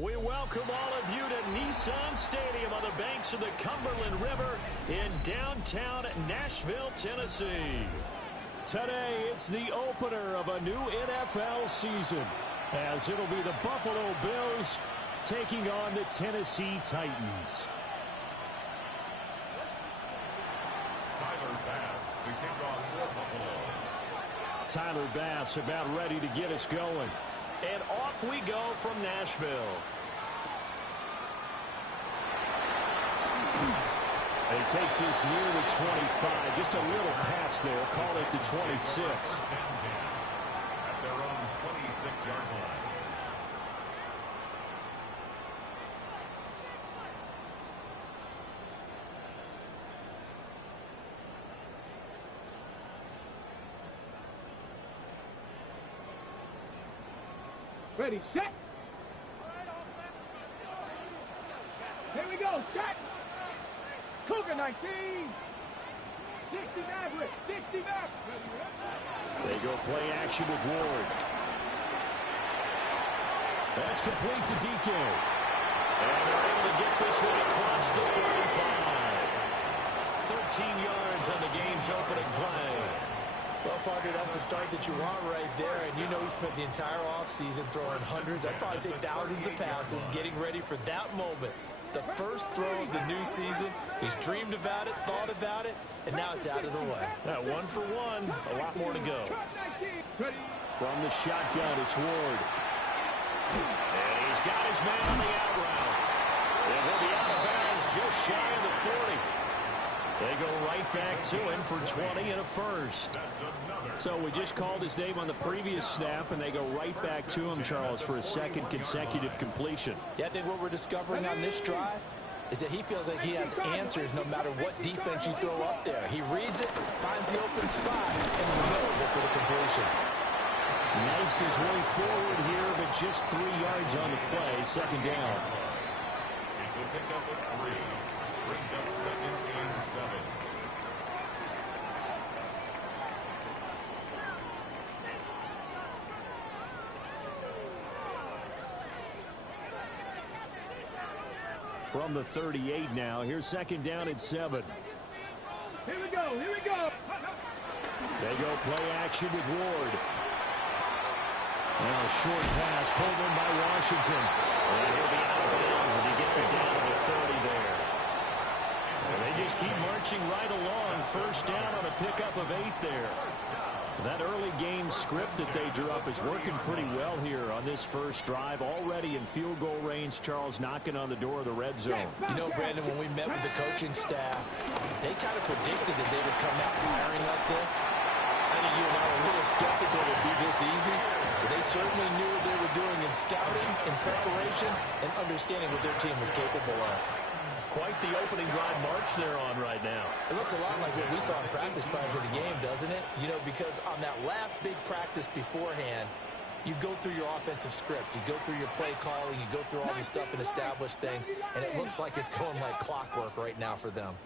We welcome all of you to Nissan Stadium on the banks of the Cumberland River in downtown Nashville, Tennessee. Today, it's the opener of a new NFL season, as it'll be the Buffalo Bills taking on the Tennessee Titans. Tyler Bass about ready to get us going. And off we go from Nashville. He takes this near the 25. Just a little pass there. Call it the 26. At their own 26-yard line. Ready, set. Here we go, set. Cougar 19. 60 Maverick, 60 Maverick. They go play action with Ward. That's complete to DK. And they're able to get this one across the 35. 13 yards on the game's opening play. Well, partner, that's the start that you want right there. And you know he spent the entire offseason throwing hundreds, I'd probably say thousands of passes, getting ready for that moment. The first throw of the new season. He's dreamed about it, thought about it, and now it's out of the way. One for one. A lot more to go. From the shotgun, it's Ward. And he's got his man on the out route. And he'll be out of bounds just shy of the 40. They go right back to him for 20 and a first. So we just called his name on the previous snap, and they go right back to him, Charles, for a second consecutive completion. Yeah, I think what we're discovering on this drive is that he feels like he has answers no matter what defense you throw up there. He reads it, finds the open spot, and is available for the completion. Knifes his way forward here, but just 3 yards on the play, second down. It's a pickup of 3. Brings up 2nd and 7. From the 38 now, here's second down and 7. Here we go, here we go. They go play action with Ward. Now a short pass pulled in by Washington. And he'll be out of bounds as he gets it down to the 30 there. And they just keep marching right along. First down on a pickup of 8 there. That early game script that they drew up is working pretty well here on this first drive. Already in field goal range, Charles knocking on the door of the red zone. You know, Brandon, when we met with the coaching staff, they kind of predicted that they would come out firing like this. I think you and I were a little skeptical it would be this easy, but they certainly knew what they were doing in scouting, in preparation, and understanding what their team was capable of. Quite the opening drive march they're on right now. It looks a lot like what we saw in practice prior to the game, doesn't it? You know, because on that last big practice beforehand, you go through your offensive script, you go through your play calling, you go through all this stuff and establish things, and it looks like it's going like clockwork right now for them.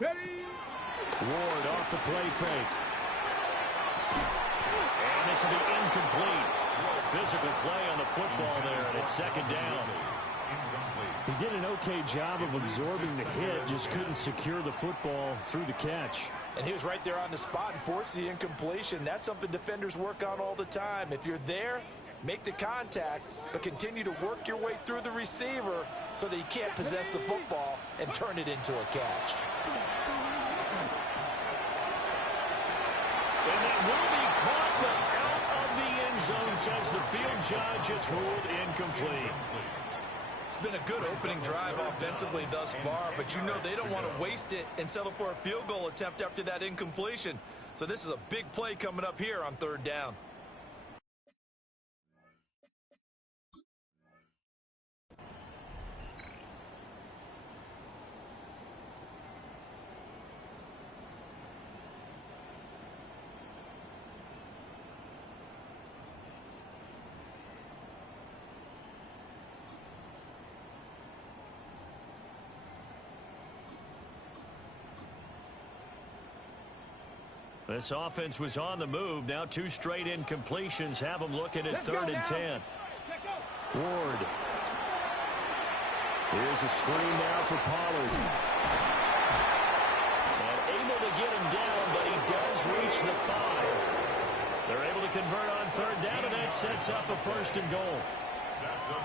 Ward off the play fake. And this will be incomplete. Physical play on the football there, and it's second down. He did an okay job of absorbing the hit, just couldn't secure the football through the catch. And he was right there on the spot and forced the incompletion. That's something defenders work on all the time. If you're there, make the contact, but continue to work your way through the receiver so that you can't possess the football and turn it into a catch. And that will be caught, but out of the end zone, says the field judge. It's ruled incomplete. It's been a good opening drive offensively thus far, but you know they don't want to waste it and settle for a field goal attempt after that incompletion. So this is a big play coming up here on third down. This offense was on the move. Now 2 straight incompletions have them looking at third and 10. Ward. Here's a screen now for Pollard. And able to get him down, but he does reach the 5. They're able to convert on third down, and that sets up a 1st and goal.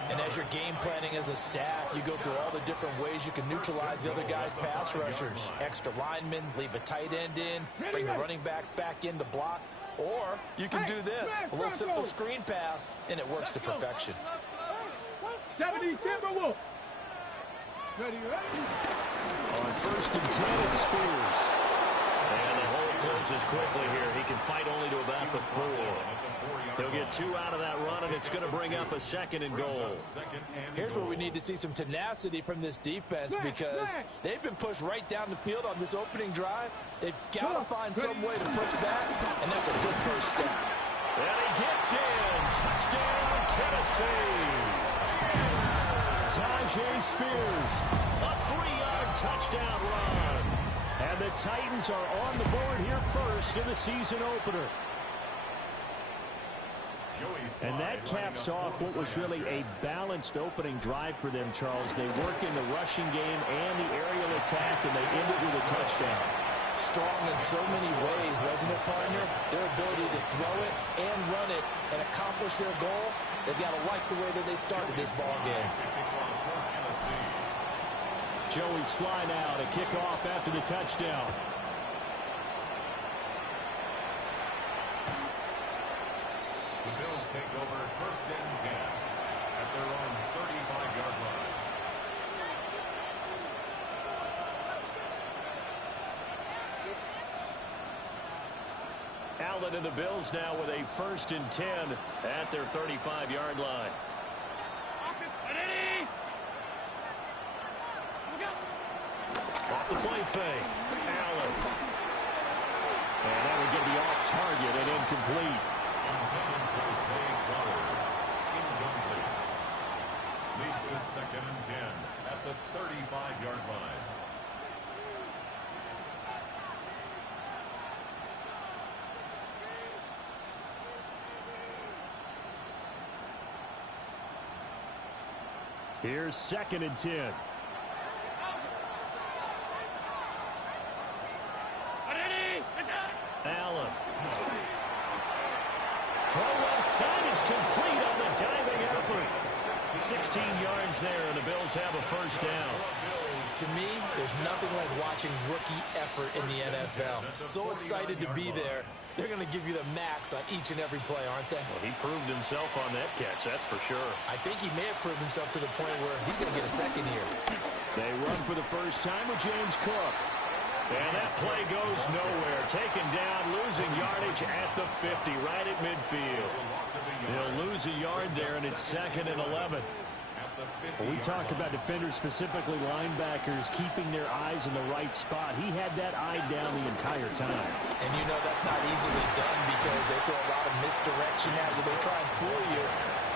And as you're game planning as a staff, you go through all the different ways you can neutralize the other guy's pass rushers. Extra linemen, leave a tight end in, bring the running backs back in to block. Or you can do this, a little simple screen pass, and it works to perfection. 70 Timberwolves. Ready, ready. On 1st and 10, it's Spears. And the hole closes quickly here. He can fight only to about the 4. He'll get 2 out of that run, and it's going to bring up a 2nd and goal. Here's where we need to see some tenacity from this defense, because they've been pushed right down the field on this opening drive. They've got to find some way to push back, and that's a good first step. And he gets in. Touchdown, Tennessee. Tajay Spears, a 3-yard touchdown run. And the Titans are on the board here first in the season opener. And that caps off what was really a balanced opening drive for them, Charles. They work in the rushing game and the aerial attack, and they end it with a touchdown. Strong in so many ways, wasn't it, partner? Their ability to throw it and run it and accomplish their goal, they've got to like the way that they started this ball game. Joey Sly now to kick off after the touchdown. The Bills take over 1st and 10 at their own 35-yard line. Allen and the Bills now with a 1st and 10 at their 35-yard line. Off the play fake. Allen. And that would get the off target and incomplete. Intended for Zay Flowers. Incomplete. Leads to 2nd and 10 at the 35-yard line. Here's 2nd and 10. Allen. Throw left side is complete on the diving effort. 16 yards there, and the Bills have a 1st down. To me, there's nothing like watching rookie effort in the NFL. So excited to be there. They're going to give you the max on each and every play, aren't they? Well, he proved himself on that catch, that's for sure. I think he may have proved himself to the point where he's going to get a 2nd here. They run for the first time with James Cook. And that play goes nowhere. Taken down, losing yardage at the 50, right at midfield. They'll lose a yard there, and it's 2nd and 11. When we talk about defenders, specifically linebackers, keeping their eyes in the right spot, he had that eye down the entire time. And you know that's not easily done because they throw a lot of misdirection at you. They try and fool you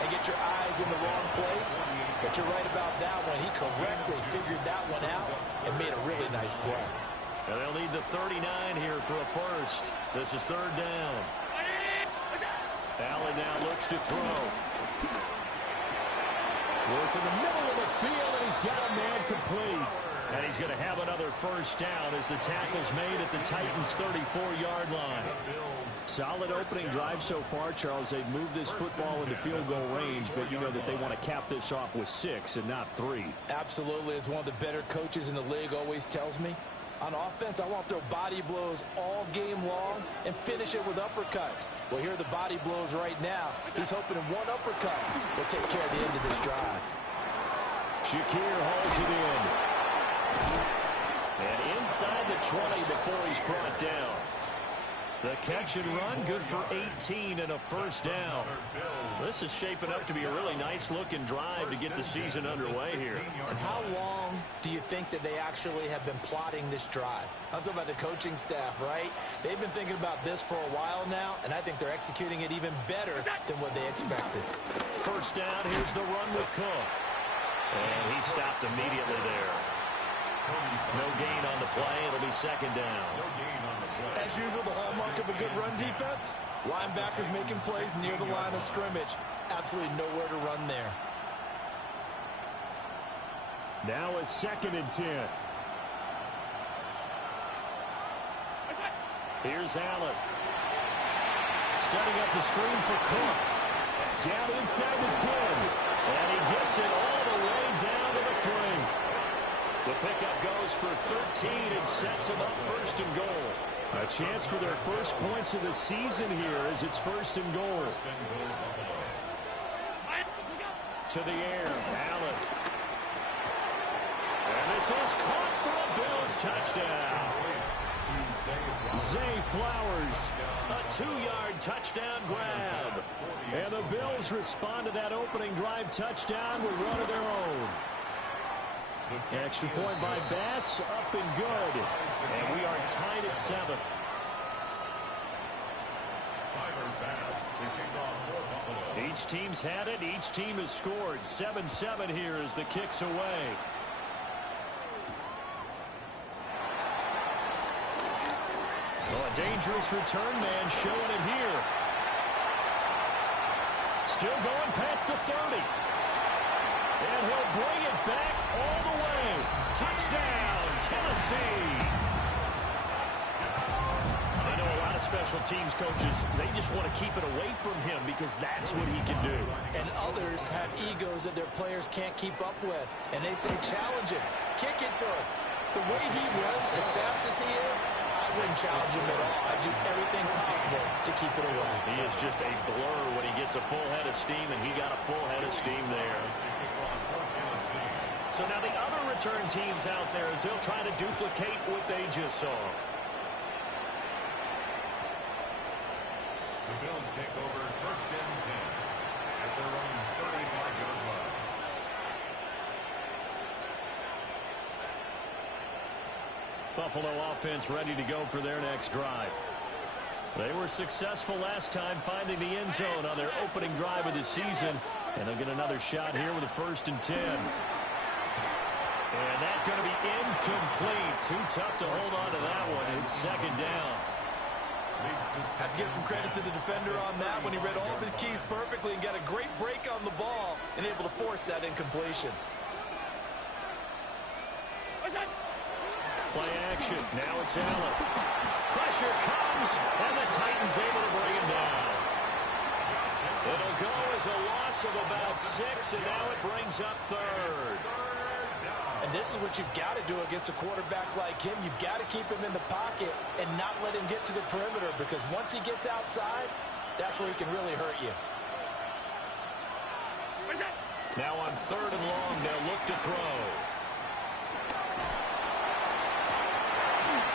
and get your eyes in the wrong place. But you're right about that one. He correctly figured that one out and made a really nice play. And they'll need the 39 here for a 1st. This is 3rd down. Allen now looks to throw. Work in the middle of the field, and he's got a man complete. And he's going to have another 1st down as the tackle's made at the Titans' 34-yard line. Solid opening drive so far, Charles. They've moved this football into field goal range, but you know that they want to cap this off with 6 and not 3. Absolutely. As one of the better coaches in the league always tells me, on offense, I want to throw body blows all game long and finish it with uppercuts. Well, here are the body blows right now. He's hoping in one uppercut will take care of the end of this drive. Shakir hauls it in. And inside the 20 before he's brought down. The catch and run, good for 18 and a 1st down. This is shaping up to be a really nice-looking drive to get the season underway here. And how long do you think that they actually have been plotting this drive? I'm talking about the coaching staff, right? They've been thinking about this for a while now, and I think they're executing it even better than what they expected. 1st down, here's the run with Cook. And he stopped immediately there. No gain on the play. It'll be 2nd down. As usual, the hallmark of a good run defense, linebackers making plays near the line of scrimmage. Absolutely nowhere to run there. Now a 2nd and 10. Here's Allen. Setting up the screen for Cook. Down inside the 10. And he gets it all the way down to the 3. The pickup goes for 13 and sets him up 1st and goal. A chance for their first points of the season here as it's 1st and goal. To the air, Allen. And this is caught for a Bills touchdown. Zay Flowers, a 2-yard touchdown grab. And the Bills respond to that opening drive touchdown with one of their own. Extra point by Bass, up and good. And we are tied at 7. Each team's had it. Each team has scored. 7-7 here as the kick's away. Oh, a dangerous return man showing it here. Still going past the 30. And he'll bring it back all the way. Touchdown, Tennessee. I know a lot of special teams coaches, they just want to keep it away from him because that's what he can do. And others have egos that their players can't keep up with. And they say, challenge him. Kick it to him. The way he runs as fast as he is, I wouldn't challenge him at all. I'd do everything possible to keep it away. He is just a blur when he gets a full head of steam, and he got a full head of steam there. So now the other return teams out there as they'll try to duplicate what they just saw. The Bills take over 1st and 10 at their own 35-yard line. Buffalo offense ready to go for their next drive. They were successful last time finding the end zone on their opening drive of the season. And they'll get another shot here with a 1st and 10. And that's going to be incomplete. Too tough to hold on to that one. It's 2nd down. Have to give some credit to the defender on that when he read all of his keys perfectly and got a great break on the ball and able to force that incompletion. Play action. Now it's Allen. Pressure comes, and the Titans able to bring him down. It'll go as a loss of about 6, and now it brings up 3rd. And this is what you've got to do against a quarterback like him. You've got to keep him in the pocket and not let him get to the perimeter, because once he gets outside, that's where he can really hurt you. Now on 3rd and long, they'll look to throw.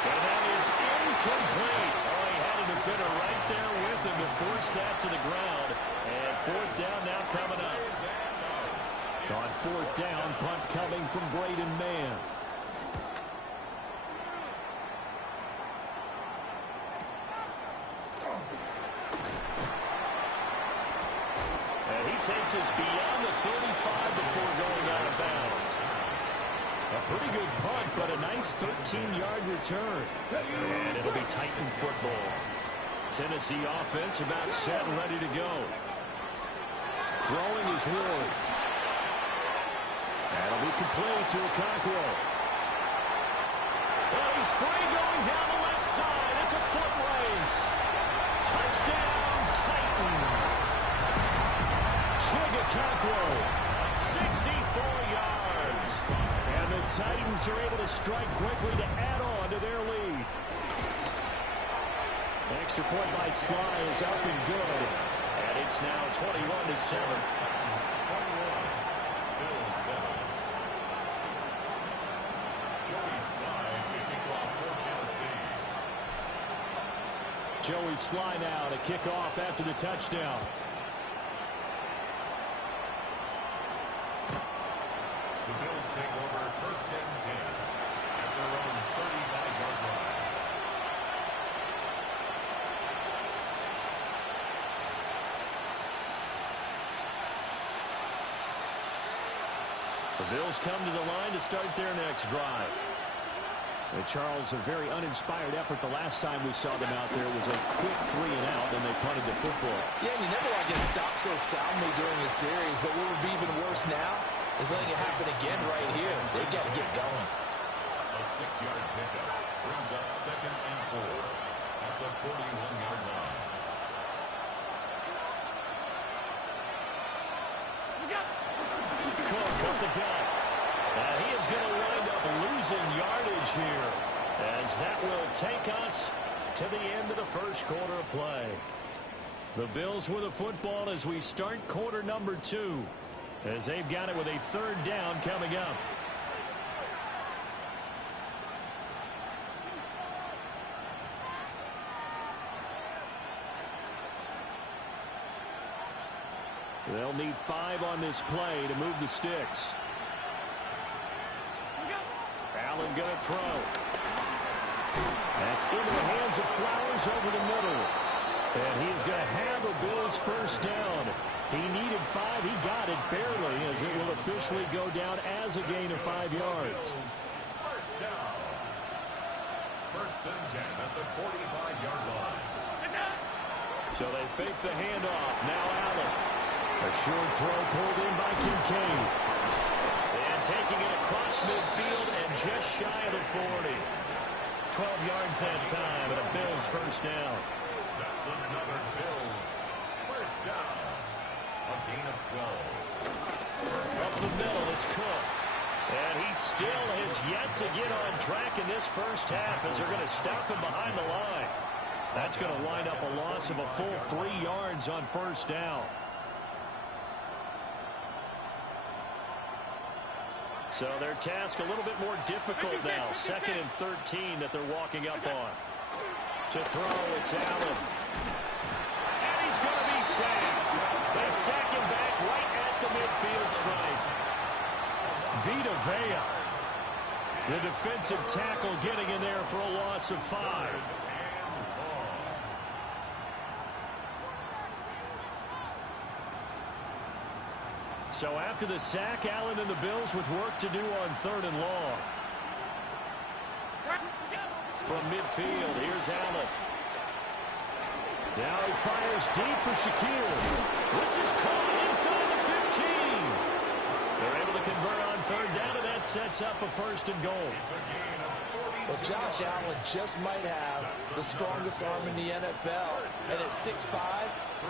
And that is incomplete. Oh, he had a defender right there with him to force that to the ground. And 4th down now coming up. On 4th down, punt coming from Braden Mann. And he takes us beyond the 35 before going out of bounds. A pretty good punt, but a nice 13-yard return. And it'll be Titan football. Tennessee offense about set and ready to go. Throwing is Ward. That'll be complete to Okonkwo. Well, he's free going down the left side. It's a foot race. Touchdown, Titans. Okonkwo, 64 yards. And the Titans are able to strike quickly to add on to their lead. Extra point by Sly is up and good. And it's now 21-7. Joey Sly now to kick off after the touchdown. The Bills take over 1st and 10 at their own 35-yard line. The Bills come to the line to start their next drive. Charles, a very uninspired effort the last time we saw them out there was a quick 3 and out, and they punted the football. Yeah, and you never want to get stopped so soundly during a series, but what would be even worse now Is letting it happen again right here. They got to get going. A 6-yard pickup brings up 2nd and 4 at the 41-yard line. Cook up the gut. He is going to wind up losing yardage here, as that will take us to the end of the first quarter of play. The Bills with the football as we start quarter number 2, as they've got it with a 3rd down coming up. They'll need 5 on this play to move the sticks. Allen going to throw. That's into the hands of Flowers over the middle. And he's going to have a Bills first down. He needed 5. He got it barely, as it will officially go down as a gain of 5 yards. First down. 1st and 10 at the 45-yard line. So they fake the handoff. Now Allen. A short throw pulled in by Kincaid. And taking it across midfield and just shy of the 40. 12 yards that time, and a Bills first down. That's another Bills first down. A gain of 12. Up the middle, it's Cook. And he still has yet to get on track in this first half, as they're going to stop him behind the line. That's going to wind up a loss of a full 3 yards on first down. So their task a little bit more difficult now. 2nd and 13 that they're walking up on. To throw, it's Allen. And he's going to be sacked. They sack him back right at the midfield stripe. Vita Vea, the defensive tackle, getting in there for a loss of 5. So after the sack, Allen and the Bills with work to do on 3rd and long. From midfield, here's Allen. Now he fires deep for Shaquille. This is caught inside the 15. They're able to convert on 3rd down, and that sets up a 1st and goal. Well, Josh Allen just might have the strongest arm in the NFL. And at 6'5",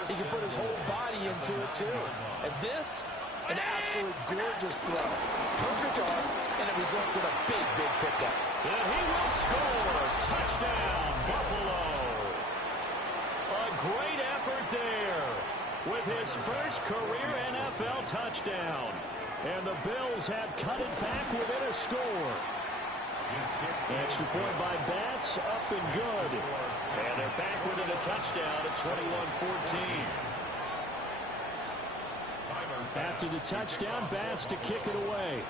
he can put his whole body into it, too. And this, an absolute gorgeous throw. Perfect arm, and it results in a big, big pickup. And he will score. Touchdown, Buffalo. A great effort there with his first career NFL touchdown. And the Bills have cut it back within a score. Extra point by Bass, up and good. And they're back within a touchdown at 21-14. After the touchdown, Bass to kick it away.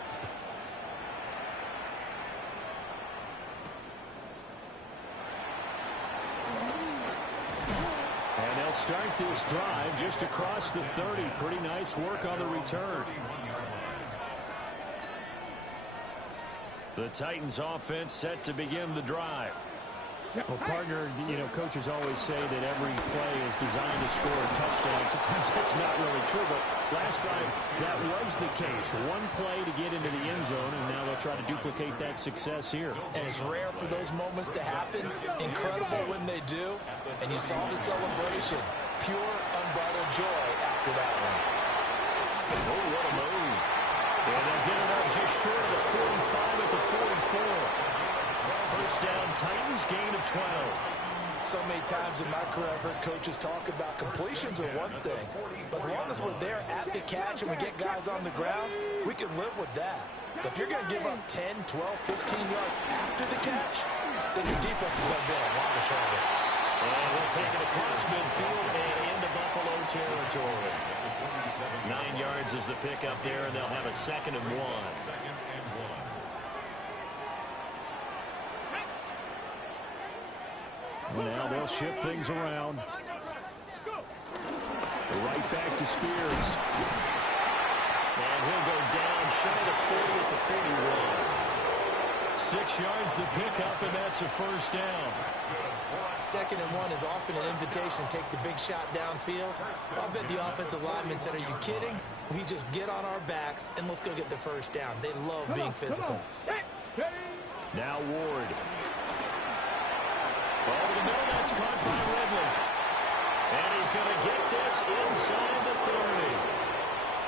And they'll start this drive just across the 30. Pretty nice work on the return. The Titans offense set to begin the drive. Well, partner, you know, coaches always say that every play is designed to score a touchdown. Sometimes that's not really true, but last time that was the case. One play to get into the end zone, and now they'll try to duplicate that success here. And it's rare for those moments to happen. Incredible when they do. And you saw the celebration. Pure, unbridled joy after that one. Oh, what a move. And they'll get it up just short of the 45 at the 44. First down, Titans, gain of 12. So many times in my career, I've heard coaches talk about completions are one thing. But as long as we're there at the catch and we get guys on the ground, we can live with that. But if you're going to give up 10, 12, 15 yards after the catch, then your defense is going to be in a lot of trouble. And we'll take it across midfield and into Buffalo territory. 9 yards is the pickup there, and they'll have a 2nd and 1. Now they'll shift things around. Right back to Spears. And he'll go down shy of the 40 at the 41. 6 yards the pickup, and that's a first down. 2nd and 1 is often an invitation to take the big shot downfield. I'll bet the offensive lineman said, are you kidding? We just get on our backs, and let's go get the first down. They love being physical. Now Ward. Over the middle, that's caught by Ridley. And he's going to get this inside the 30.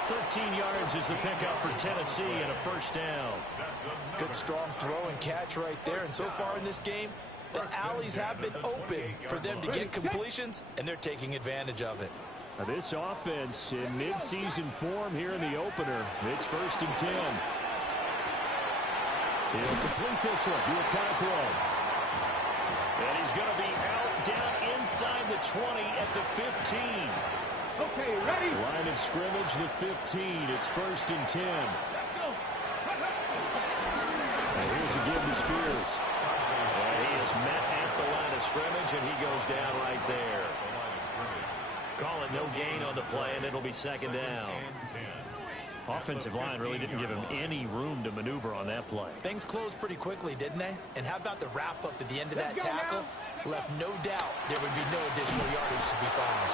13 yards is the pickup for Tennessee and a first down. Good strong throw and catch right there. And so far in this game, the alleys have been open for them to get completions, and they're taking advantage of it. Now this offense in mid-season form here in the opener. It's 1st and 10. He'll complete this one. Okonkwo. And he's going to be out down inside the 20 at the 15. Okay, ready? Line of scrimmage, the 15. It's 1st and 10. And here's a give to Spears. He is met at the line of scrimmage, and he goes down right there. Call it no gain on the play, and it'll be 2nd down. Offensive line really didn't give him any room to maneuver on that play. Things closed pretty quickly, didn't they? And how about the wrap-up at the end of that tackle? Left no doubt there would be no additional yardage to be found.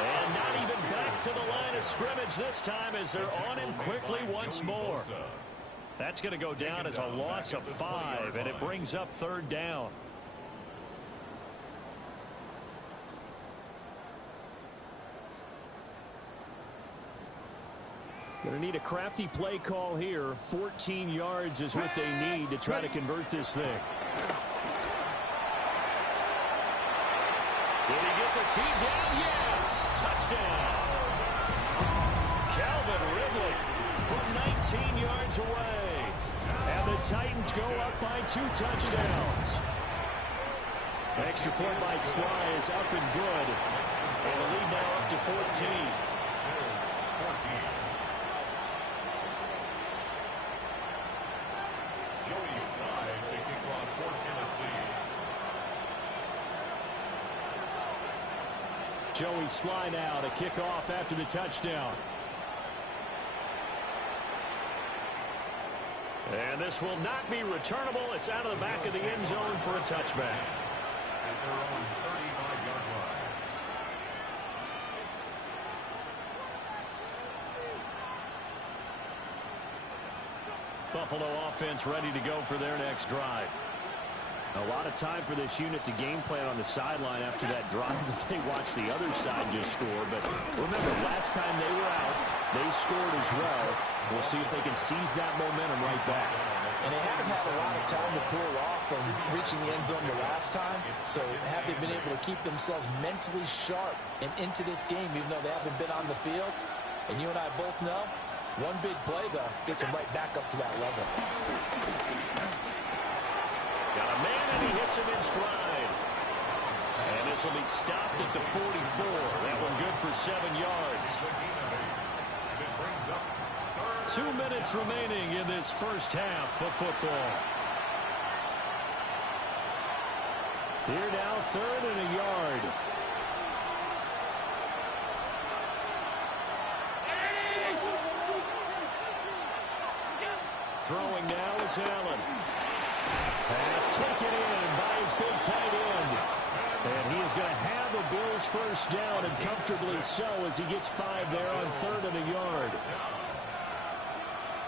And not even back to the line of scrimmage this time as they're on him quickly once more. That's going to go down as a loss of 5, and it brings up 3rd down. Going to need a crafty play call here. 14 yards is what they need to try to convert this thing. Did he get the feed down? Yes! Touchdown! Calvin Ridley from 19 yards away. And the Titans go up by 2 touchdowns. Extra point by Sly is up and good. And the lead now up to 14. Joey Sly taking off for Tennessee. Joey Sly now to kick off after the touchdown. And this will not be returnable. It's out of the back of the end zone for a touchback. At their own 35-yard line. Buffalo offense ready to go for their next drive. A lot of time for this unit to game plan on the sideline after that drive that they watched the other side just score. But remember, last time they were out, they scored as well. We'll see if they can seize that momentum right back. And they haven't had a lot of time to cool off from reaching the end zone the last time. So have they been able to keep themselves mentally sharp and into this game, even though they haven't been on the field? And you and I both know, one big play, though, gets them right back up to that level. Got a man, and he hits him in stride. And this will be stopped at the 44. That one good for 7 yards. 2 minutes remaining in this first half of football. Here now, 3rd and a yard. Throwing now is Allen. Pass taken in by his big tight end. And he is going to have a Bills first down, and comfortably so, as he gets 5 there on 3rd and a yard.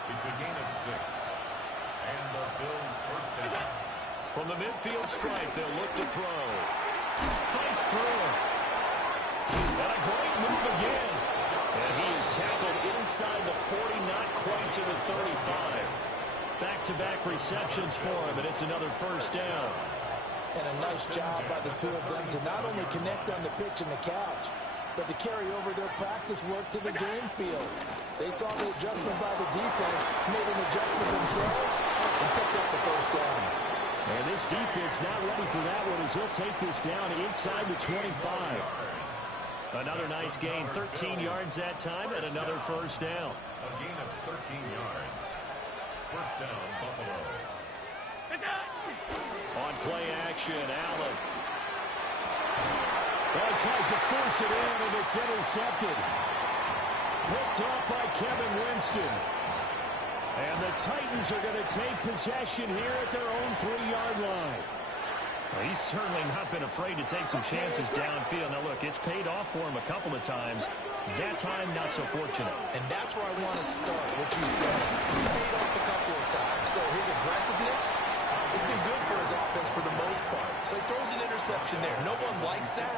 It's a gain of 6. And the Bills first down. From the midfield stripe, they'll look to throw. Fights through. And a great move again. And he is tackled inside the 40, not quite to the 35. Back-to-back receptions for him, and it's another first down. And a nice job by the two of them to not only connect on the pitch and the catch, but to carry over their practice work to the game field. They saw the adjustment by the defense, made an adjustment themselves, and picked up the first down. And this defense not ready for that one as he'll take this down inside the 25. Another nice gain, 13 yards that time, and another first down. A gain of 13 yards. First down, Buffalo. On play action, Allen. Well, he tries to force it in, and it's intercepted. Picked up by Kevin Winston. And the Titans are going to take possession here at their own 3-yard line. Well, he's certainly not been afraid to take some chances downfield. Now, look, it's paid off for him a couple of times. That time, not so fortunate. And that's where I want to start, what you said. It's paid off a couple of times. So his aggressiveness has been good for his offense for the most part. So he throws an interception there. No one likes that,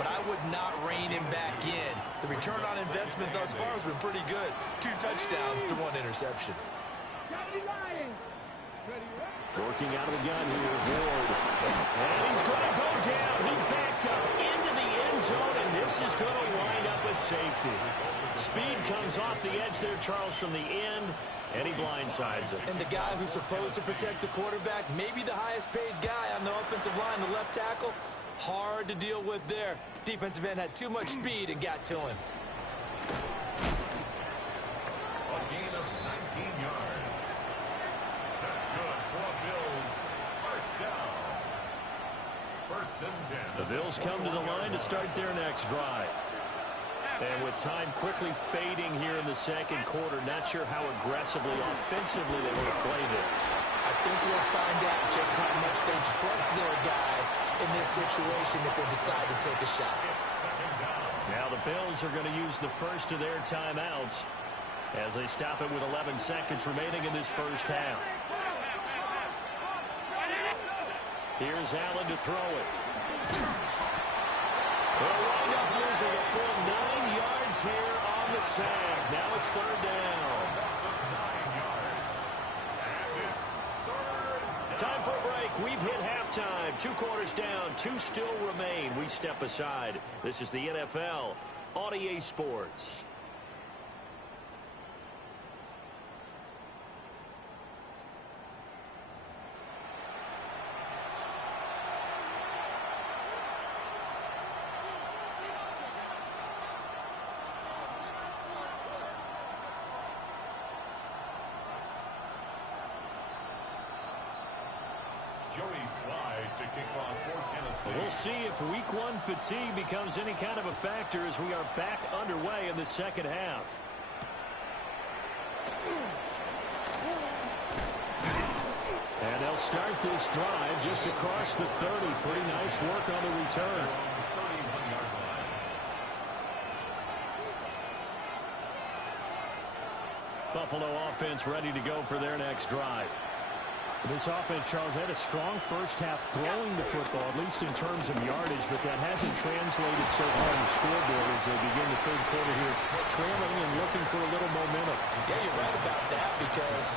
but I would not rein him back in. The return on investment thus far has been pretty good. 2 touchdowns to 1 interception. Working out of the gun here, Ward. And he's going to go down. He backed up into the end zone, and this is going to wind up as safety. Speed comes off the edge there, Charles, from the end, and he blindsides him. And the guy who's supposed to protect the quarterback, maybe the highest paid guy on the offensive line, the left tackle, hard to deal with there. Defensive end had too much speed and got to him. A gain of 19 yards. That's good for Bills. First down. First and 10. The Bills come to the line to start their next drive. And with time quickly fading here in the second quarter, not sure how aggressively, offensively they will play this. I think we'll find out just how much they trust their guys in this situation if they decide to take a shot. Now the Bills are going to use the first of their timeouts as they stop it with 11 seconds remaining in this first half. Here's Allen to throw it. They'll wind up losing a full 9 yards here on the sack. Now it's third down. Time for a break. We've hit halftime. 2 quarters down. 2 still remain. We step aside. This is the NFL on EA Sports. Joey Slide to kick off for Tennessee. We'll see if week 1 fatigue becomes any kind of a factor as we are back underway in the second half. And they'll start this drive just across the 30. Pretty nice work on the return. Buffalo offense ready to go for their next drive. This offense, Charles, had a strong first half throwing the football, at least in terms of yardage, but that hasn't translated so far on the scoreboard as they begin the third quarter here, trailing and looking for a little momentum. Yeah, you're right about that because,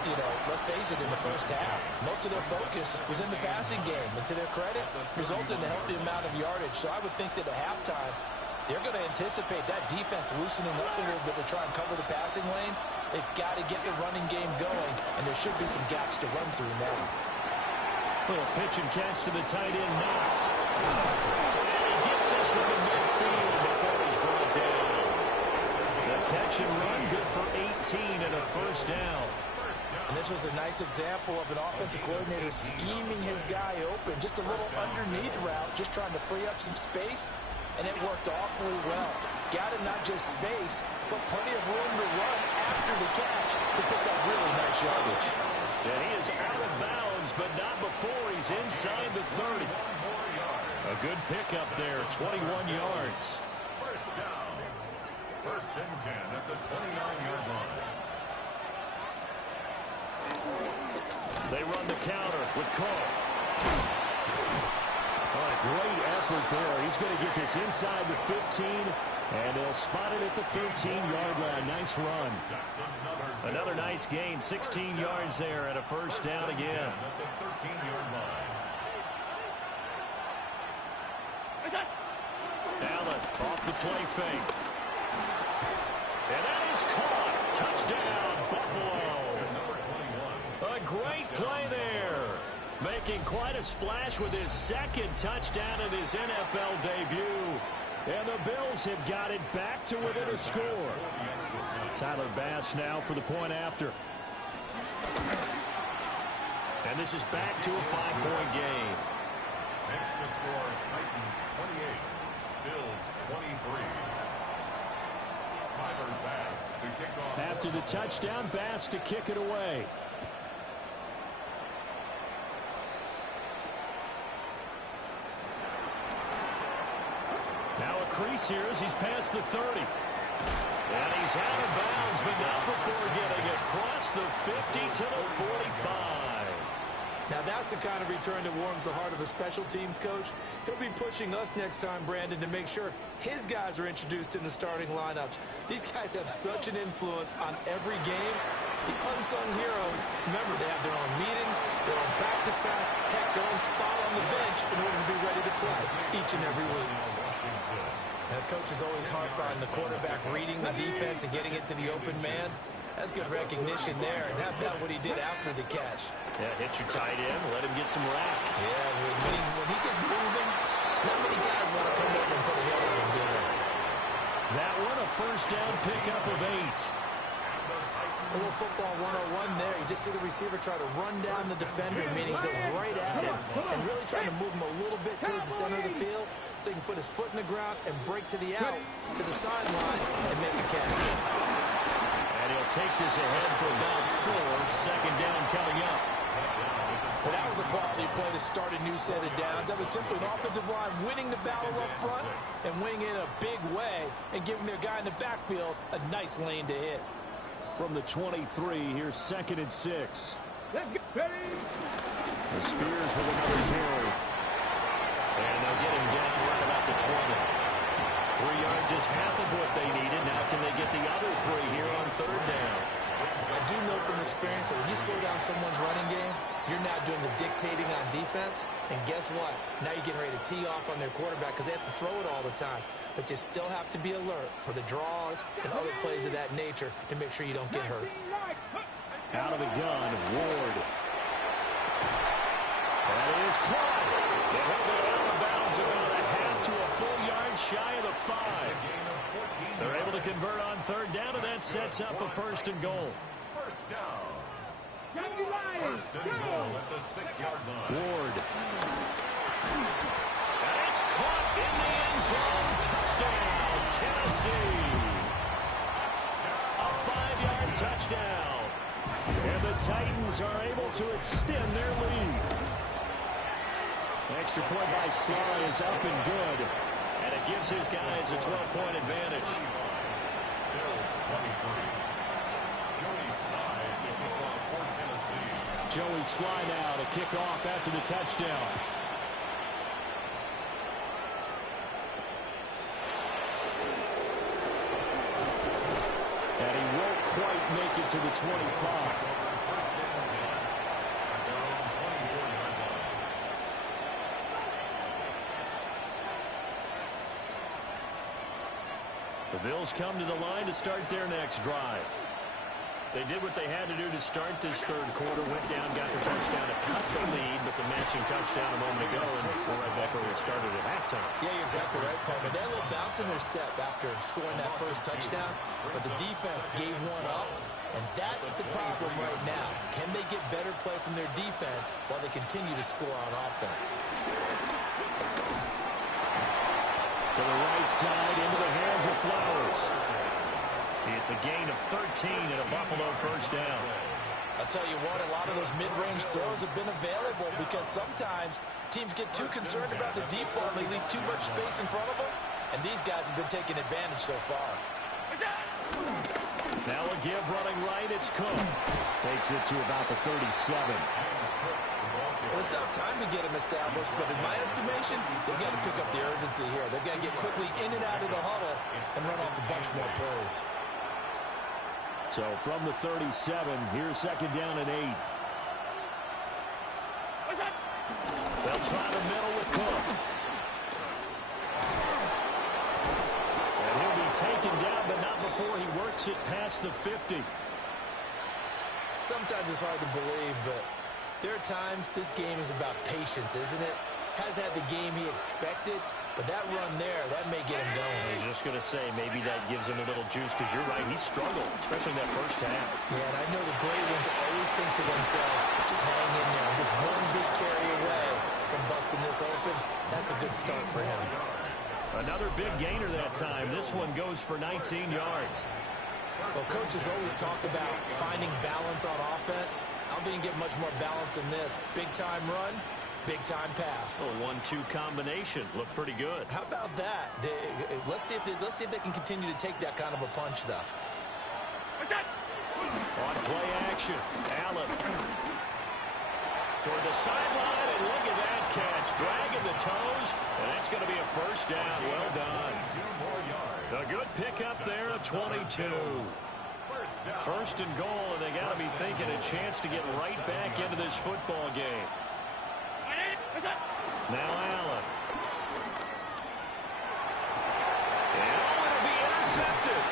let's face it, in the first half, most of their focus was in the passing game. And to their credit, resulted in a healthy amount of yardage. So I would think that at halftime, they're going to anticipate that defense loosening up a little bit to try and cover the passing lanes. They've got to get the running game going, and there should be some gaps to run through now. Little pitch and catch to the tight end, Knox. And he gets this one to midfield before he's brought down. The catch and run, good for 18 and a first down. And this was a nice example of an offensive coordinator scheming his guy open. Just a little underneath route, just trying to free up some space, and it worked awfully well. Got him not just space, but plenty of room to run after the catch to pick up really nice yardage. And he is out of bounds, but not before he's inside the 30. A good pickup there, 21 yards. First down. First and 10 at the 29-yard line. They run the counter with Cook. Oh, a great effort there. He's going to get this inside the 15, and they'll spot it at the 13-yard line. Nice run. Another nice gain, 16 yards there, and a first down again. At the 13-yard line. Allen off the play fake. And that is caught. Touchdown, Buffalo. A great play there. Making quite a splash with his second touchdown in his NFL debut. And the Bills have got it back to within a score. Tyler Bass now for the point after. And this is back to a 5-point game. Next to score, Titans 28, Bills 23. After the touchdown, Bass to kick it away. Now a crease here as he's past the 30. And he's out of bounds, but not before getting across the 50 to the 45. Now that's the kind of return that warms the heart of a special teams coach. He'll be pushing us next time, Brandon, to make sure his guys are introduced in the starting lineups. These guys have such an influence on every game. The unsung heroes, remember, they have their own meetings, their own practice time, heck, their own spot on the bench in order to be ready to play each and every week. And the coach is always harp on the quarterback reading the defense and getting it to the open man. That's good recognition there, and how about what he did after the catch? Yeah, hit your tight end, let him get some rack. Yeah, when he gets moving, not many guys want to come over and put a hit on him, do they? That one, a first down pickup of 8. A little football 101 there. You just see the receiver try to run down the defender, meaning he goes right at him and really trying to move him a little bit towards the center of the field so he can put his foot in the ground and break to the out, to the sideline, and make a catch. And he'll take this ahead for about 4. Second down coming up. Well, that was a quality play to start a new set of downs. That was simply an offensive line winning the battle up front and winning in a big way and giving their guy in the backfield a nice lane to hit. From the 23, here's 2nd and 6. The Spears with another carry. And they'll get him down right about the 20. 3 yards is half of what they needed. Now can they get the other 3 here on 3rd down? I do know from experience that when you slow down someone's running game, you're now doing the dictating on defense. And guess what? Now you're getting ready to tee off on their quarterback because they have to throw it all the time. But you still have to be alert for the draws and other plays of that nature to make sure you don't get hurt. Out of the gun, Ward. That is caught. They hold it out of bounds about a half to a full yard shy of the 5. They're able to convert on 3rd down, and that sets up a 1st and goal. First down. First and goal at the 6-yard line. Ward. And it's caught in the end zone. Touchdown, Tennessee. A 5-yard touchdown. And the Titans are able to extend their lead. Extra point by Sly is up and good. And it gives his guys a 12-point advantage. Bills 23. Joey Sly to kick off for Tennessee. Joey Sly now to kick off after the touchdown. And he won't quite make it to the 25. The Bills come to the line to start their next drive. They did what they had to do to start this 3rd quarter, went down, got the touchdown to cut the lead, but the matching touchdown a moment ago, and we're right back where we started at halftime. Yeah, you're exactly right, Parker. They had a little bounce in their step after scoring that first touchdown, but the defense gave one up, and that's the problem right now. Can they get better play from their defense while they continue to score on offense? To the right side, into the hands of Flowers. It's a gain of 13 and a Buffalo 1st down. I'll tell you what, a lot of those mid-range throws have been available because sometimes teams get too concerned about the deep ball and they leave too much space in front of them, and these guys have been taking advantage so far. Now a give running right, it's Cook. Takes it to about the 37. Well, they still have time to get him established, but in my estimation, they've got to pick up the urgency here. They've got to get quickly in and out of the huddle and run off a bunch more plays. So from the 37, here's 2nd down and 8. They'll try the middle with Cook. And he'll be taken down, but not before he works it past the 50. Sometimes it's hard to believe, but there are times this game is about patience, isn't it? Has had the game he expected, but that run there, that may get him going. I was just going to say, maybe that gives him a little juice, because you're right, he struggled, especially in that first half. Yeah, and I know the great ones always think to themselves, just hang in there. Just one big carry away from busting this open. That's a good start for him. Another big gainer that time. This one goes for 19 yards. Well, coaches always talk about finding balance on offense. I don't think you get much more balance than this. Big-time run, big-time pass. A 1-2 combination. Looked pretty good. How about that? Let's see if they can continue to take that kind of a punch, though. On play action, Allen. Toward the sideline, and look at that catch. Dragging the toes, and that's going to be a first down. Well done. A good pickup there at 22. First and goal, and they got to be thinking a chance to get right back into this football game. Now Allen. And it'll be intercepted.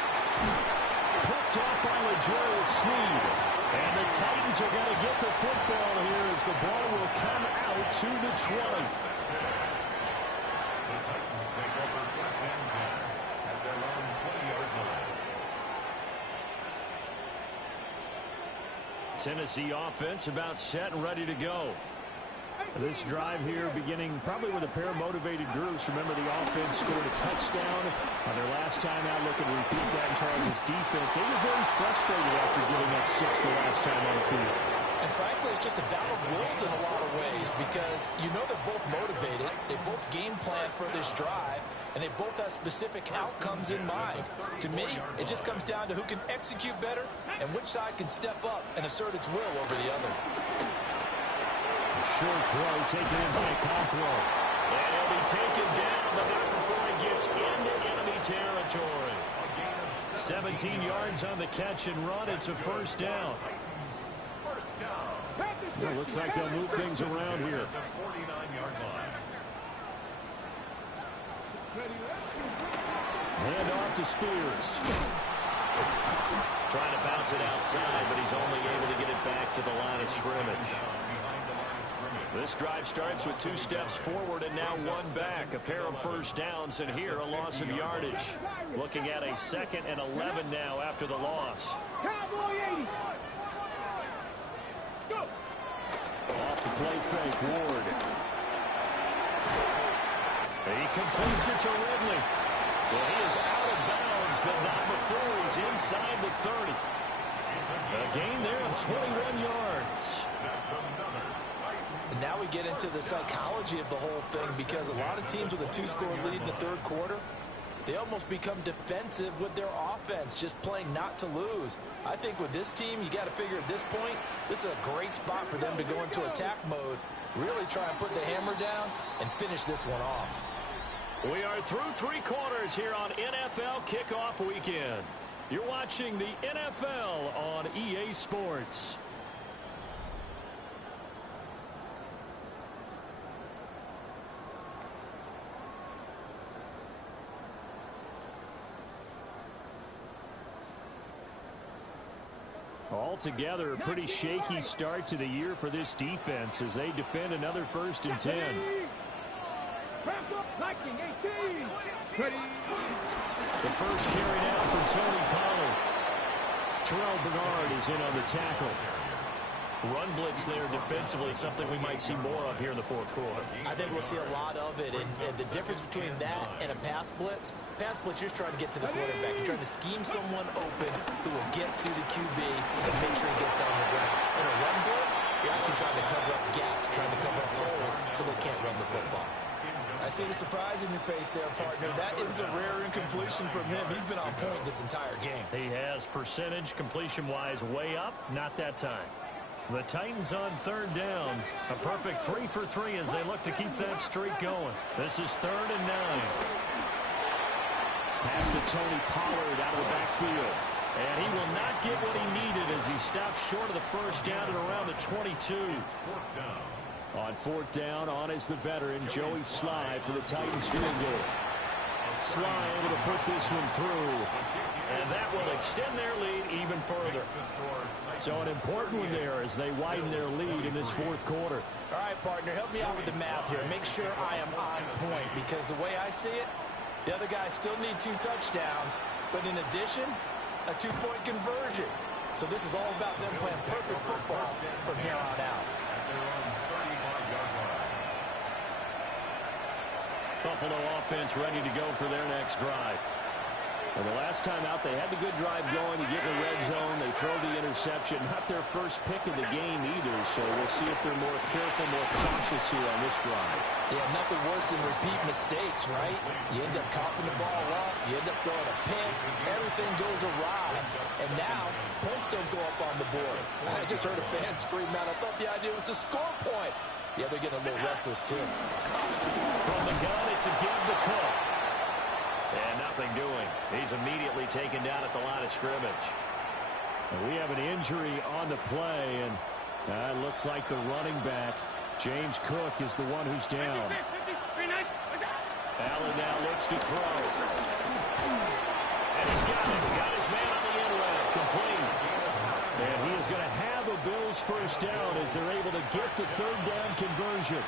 Picked off by L'Jarius Sneed. And the Titans are going to get the football here as the ball will come out to the 20. The Titans take over first and 10 at their own 20-yard line. Tennessee offense about set and ready to go. This drive here beginning probably with a pair of motivated groups. Remember, the offense scored a touchdown on their last time out. Looking to repeat that in Charles' defense. They were very frustrated after giving up 6 the last time on the field. And frankly, it's just a battle of wills in a lot of ways because you know they're both motivated. They both game plan for this drive, and they both have specific outcomes in mind. To me, it just comes down to who can execute better and which side can step up and assert its will over the other. Short throw taken in by Conqueror. And he'll be taken down, but not before he gets into enemy territory. 17 yards on the catch and run. It's a first down. Well, looks like they'll move things around here. Hand off to Spears. Trying to bounce it outside, but he's only able to get it back to the line of scrimmage. This drive starts with 2 steps forward and now 1 back. A pair of first downs, and here a loss of yardage. Looking at a 2nd and 11 now after the loss. Off the play fake, Ward. He completes it to Ridley. Well, he is out of bounds, but not before he's inside the 30. A gain there of 21 yards. And now we get into the psychology of the whole thing because a lot of teams with a 2-score lead in the third quarter, they almost become defensive with their offense, just playing not to lose. I think with this team, you got to figure at this point, this is a great spot for them to go into attack mode, really try and put the hammer down and finish this one off. We are through 3 quarters here on NFL Kickoff Weekend. You're watching the NFL on EA Sports. Altogether, a pretty shaky start to the year for this defense as they defend another 1st and 10. The first carry down for Tony Pollard. Terrell Bernard is in on the tackle. Run blitz there defensively, something we might see more of here in the 4th quarter. I think we'll see a lot of it, and the difference between that and a pass blitz, you're trying to get to the quarterback. You're trying to scheme someone open who will get to the QB and make sure he gets on the ground. In a run blitz, you're actually trying to cover up gaps, trying to cover up holes so they can't run the football. I see the surprise in your face there, partner. That is a rare incompletion from him. He's been on point this entire game. He has percentage completion-wise way up, not that time. The Titans on 3rd down. A perfect 3 for 3 as they look to keep that streak going. This is 3rd and 9. Pass to Tony Pollard out of the backfield. And he will not get what he needed as he stops short of the first down at around the 22. On 4th down, on is the veteran, Joey Sly for the Titans field goal. Sly able to put this one through. And that will extend their lead even further. So an important one there as they widen their lead in this 4th quarter. All right, partner, help me out with the math here. Make sure I am on point because the way I see it, the other guys still need 2 touchdowns, but in addition, a 2-point conversion. So this is all about them playing perfect football from here on out. Buffalo offense ready to go for their next drive. Well, the last time out, they had the good drive going. You get in the red zone, they throw the interception. Not their first pick of the game either, so we'll see if they're more careful, more cautious here on this drive. Yeah, nothing worse than repeat mistakes, right? You end up coughing the ball up, you end up throwing a pick, everything goes awry. And now, points don't go up on the board. I just heard a fan scream out, I thought the idea was to score points. Yeah, they're getting a little restless, too. From the gun, it's a give to Cook. And nothing doing. He's immediately taken down at the line of scrimmage. And we have an injury on the play, and it looks like the running back, James Cook, is the one who's down. Allen now looks to throw. And he's got it. Got his man on the end route. Complete. And he is going to have a Bills first down as they're able to get the third down conversion.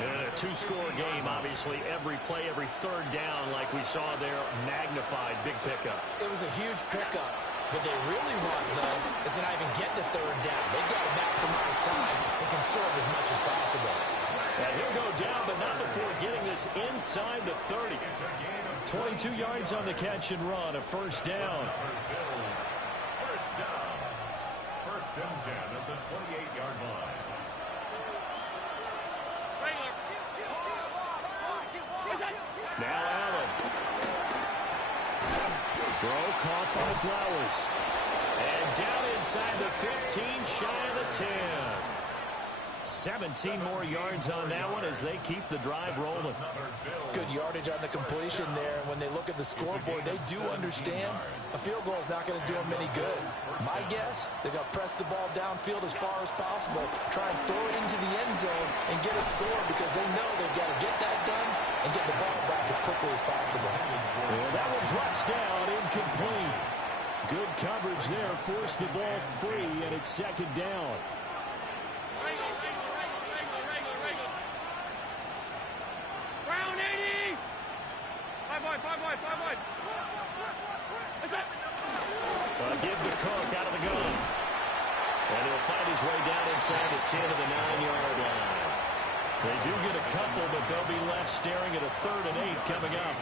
In a two-score game, obviously, every play, every third down, like we saw there, magnified. Big pickup. It was a huge pickup. What they really want, though, is to not even get the third down. They've got to maximize time and conserve as much as possible. And he'll go down, but not before getting this inside the 30. 22 yards on the catch and run, a first down. First down. First and 10 at the 28-yard line. Now Allen. Throw caught by Flowers. And down inside the 15, shy of the 10. 17 more yards on that one as they keep the drive rolling. Good yardage on the completion there. And when they look at the scoreboard, they do understand a field goal is not going to do them any good. My guess, they're going to press the ball downfield as far as possible, try and throw it into the end zone and get a score because they know they've got to get that done and get the ball back as quickly as possible. Yeah, that one drops down, incomplete. Good coverage there, forced the ball free, and it's second down. Give to Cook out of the gun. And he'll find his way down inside the 10 of the 9-yard line. They do get a couple, but they'll be left staring at a 3rd and 8 coming up.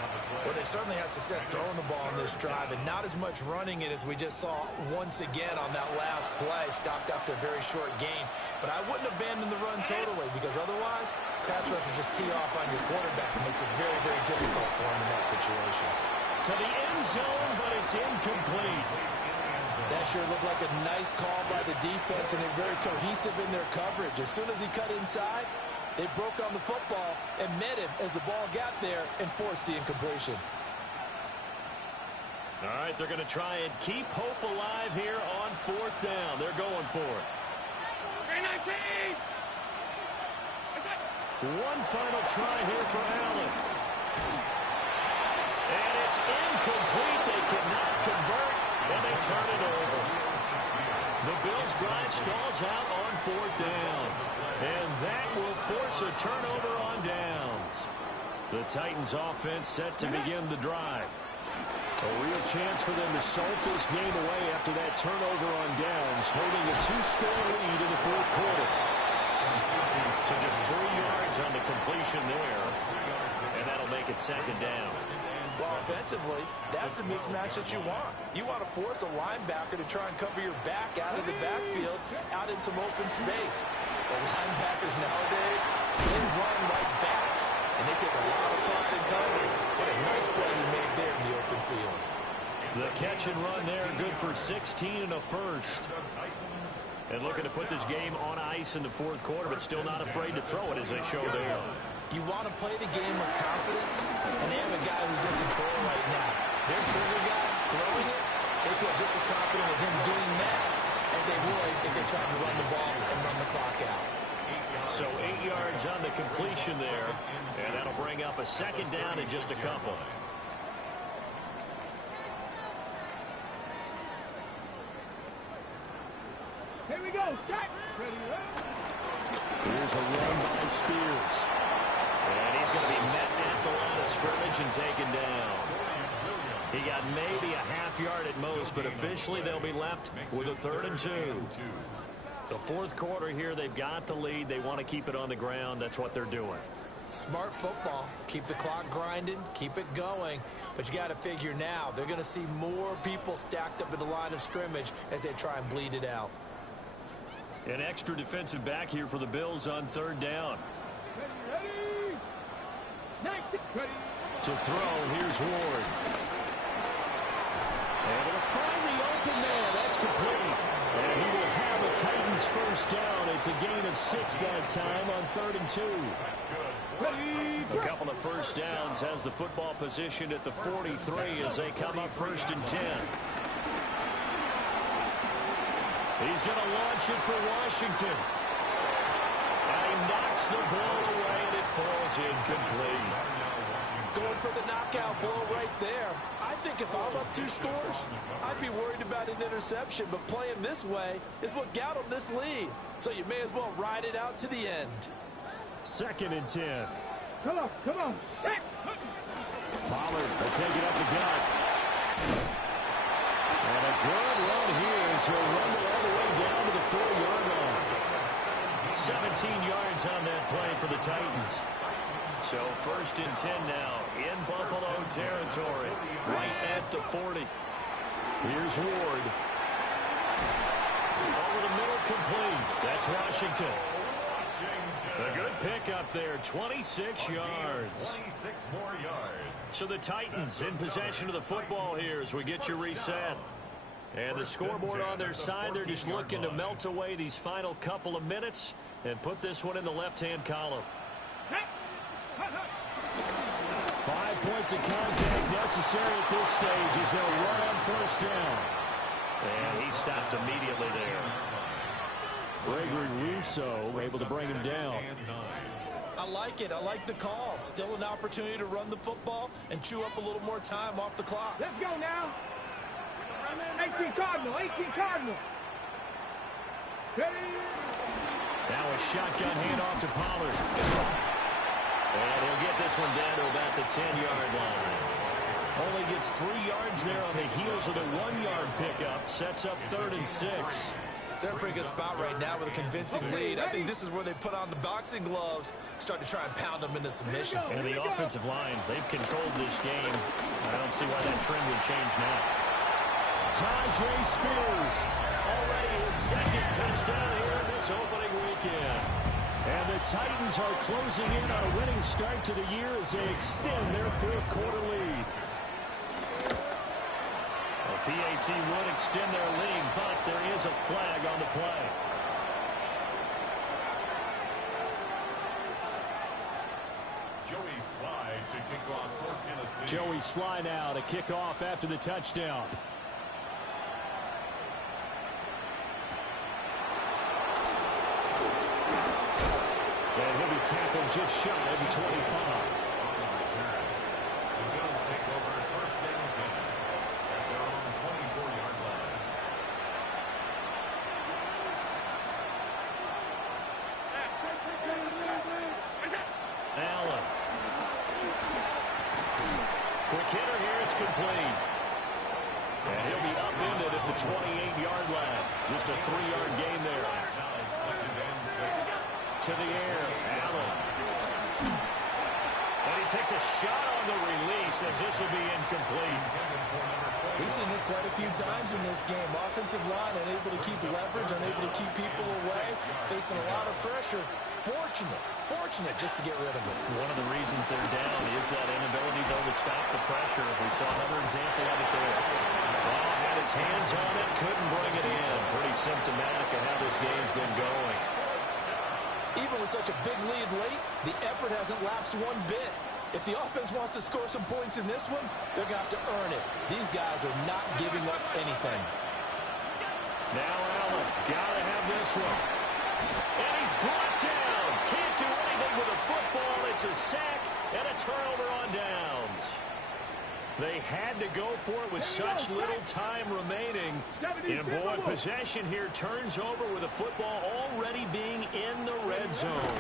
Well, they certainly had success throwing the ball on this drive, and not as much running it as we just saw once again on that last play, stopped after a very short gain. But I wouldn't abandon the run totally, because otherwise, pass rushers just tee off on your quarterback and makes it very, very difficult for him in that situation. To the end zone, but it's incomplete. That sure looked like a nice call by the defense, and they're very cohesive in their coverage. As soon as he cut inside, they broke on the football and met him as the ball got there and forced the incompletion. All right, they're going to try and keep hope alive here on 4th down. They're going for it. 319! One final try here for Allen. And it's incomplete. They cannot convert, and they turn it over. The Bills' drive stalls out on 4th down. And that will force a turnover on downs. The Titans offense set to begin the drive. A real chance for them to salt this game away after that turnover on downs, holding a 2-score lead in the 4th quarter. So just 3 yards on the completion there, and that'll make it second down. Well, offensively, that's the mismatch that you want. You want to force a linebacker to try and cover your back out of the backfield, out in some open space. The linebackers nowadays, they run like backs, and they take a lot of pride in covering. What a nice play he made there in the open field. The catch and run there, good for 16 and a first. And looking to put this game on ice in the 4th quarter, but still not afraid to throw it as they show there. You want to play the game with confidence, and they have a guy who's in control right now. Their trigger guy throwing it, they feel just as confident with him doing that as they would if they tried to run the ball and run the clock out. So 8 yards on the completion there, and that'll bring up a second down in just a couple. Here we go. Here's a run by Spears. And he's going to be met at the line of scrimmage and taken down. He got maybe a half yard at most, but officially they'll be left with a 3rd and 2. The 4th quarter here, they've got the lead. They want to keep it on the ground. That's what they're doing. Smart football. Keep the clock grinding, keep it going. But you got to figure now, they're going to see more people stacked up in the line of scrimmage as they try and bleed it out. An extra defensive back here for the Bills on third down. To throw, here's Ward. Able to find the open man. That's complete. And he will have a Titans first down. It's a gain of 6 that time on 3rd and 2. A couple of first downs has the football position at the 43 as they come up 1st and 10. He's going to launch it for Washington. And he knocks the ball away, and it falls incomplete. Going for the knockout blow right there. I think if I'm up 2 scores, I'd be worried about an interception, but playing this way is what got him this lead. So you may as well ride it out to the end. 2nd and 10. Come on, come on. Pollard will take it up the gut. And a good run here as he'll run it all the way down to the 4-yard line. 17 yards on that play for the Titans. So 1st and 10 now in Buffalo territory, right at the 40. Here's Ward. Over the middle, complete. That's Washington. A good pick up there, 26 yards. 26 more yards. So the Titans in possession of the football here as we get you reset. And the scoreboard on their side, they're just looking to melt away these final couple of minutes and put this one in the left-hand column. 5 points of contact necessary at this stage as they'll run on 1st down. And he stopped immediately there. Gregory Rousseau able to bring him down. I like it. I like the call. Still an opportunity to run the football and chew up a little more time off the clock. Let's go now. 18 Cardinal, 18 Cardinal. Steady. Now a shotgun handoff to Pollard. And he'll get this one down to about the 10-yard line. Only gets 3 yards there on the heels of the 1-yard pickup. Sets up 3rd and 6. They're in a pretty good spot right now with a convincing lead. I think this is where they put on the boxing gloves, start to try and pound them into submission. And the offensive line, they've controlled this game. I don't see why that trend would change now. Tajay Spears, already his 2nd touchdown here in this opening weekend. And the Titans are closing in on a winning start to the year as they extend their 4th quarter lead. PAT would extend their lead, but there is a flag on the play. Joey Slye to kick off for Tennessee. Joey Slye now to kick off after the touchdown. And he'll be tackled just shy of the 25. The Bills take over 1st down 10 at their own 24-yard line. Allen. Quick hitter here, it's complete. And he'll be upended at the 28-yard line. Just a 3-yard gain there. Now 2nd and 6. To the air, Allen. And he takes a shot on the release as this will be incomplete. We've seen this quite a few times in this game. Offensive line unable to keep leverage, unable to keep people away, facing a lot of pressure. Fortunate just to get rid of it. One of the reasons they're down is that inability, though, to stop the pressure. We saw another example of it there. Ball had his hands on it, couldn't bring it in. Pretty symptomatic of how this game's been going. Even with such a big lead late, the effort hasn't lapsed one bit. If the offense wants to score some points in this one, they're going to have to earn it. These guys are not giving up anything. Now Allen, got to have this one. And he's brought down. Can't do anything with a football. It's a sack and a turnover on downs. They had to go for it with such little time remaining. And boy, possession here turns over with the football already being in the red zone.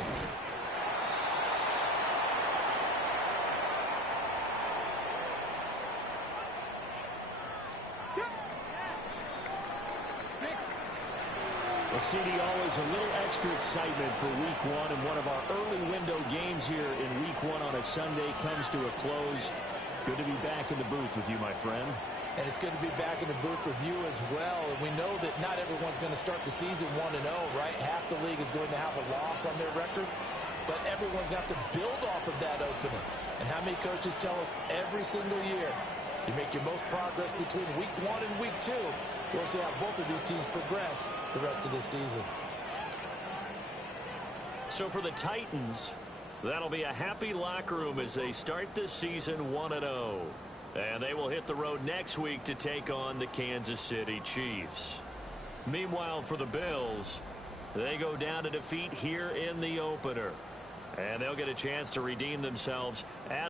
Well, CD, always a little extra excitement for week 1 and one of our early window games Titans here in week 1 on a Sunday comes to a close. Good to be back in the booth with you, my friend. And it's good to be back in the booth with you as well. And we know that not everyone's going to start the season 1-0, right? Half the league is going to have a loss on their record. But everyone's got to build off of that opener. And how many coaches tell us every single year, you make your most progress between week 1 and week 2. We'll see how both of these teams progress the rest of this season. So for the Titans, that'll be a happy locker room as they start this season 1-0. And they will hit the road next week to take on the Kansas City Chiefs. Meanwhile, for the Bills, they go down to defeat here in the opener. And they'll get a chance to redeem themselves at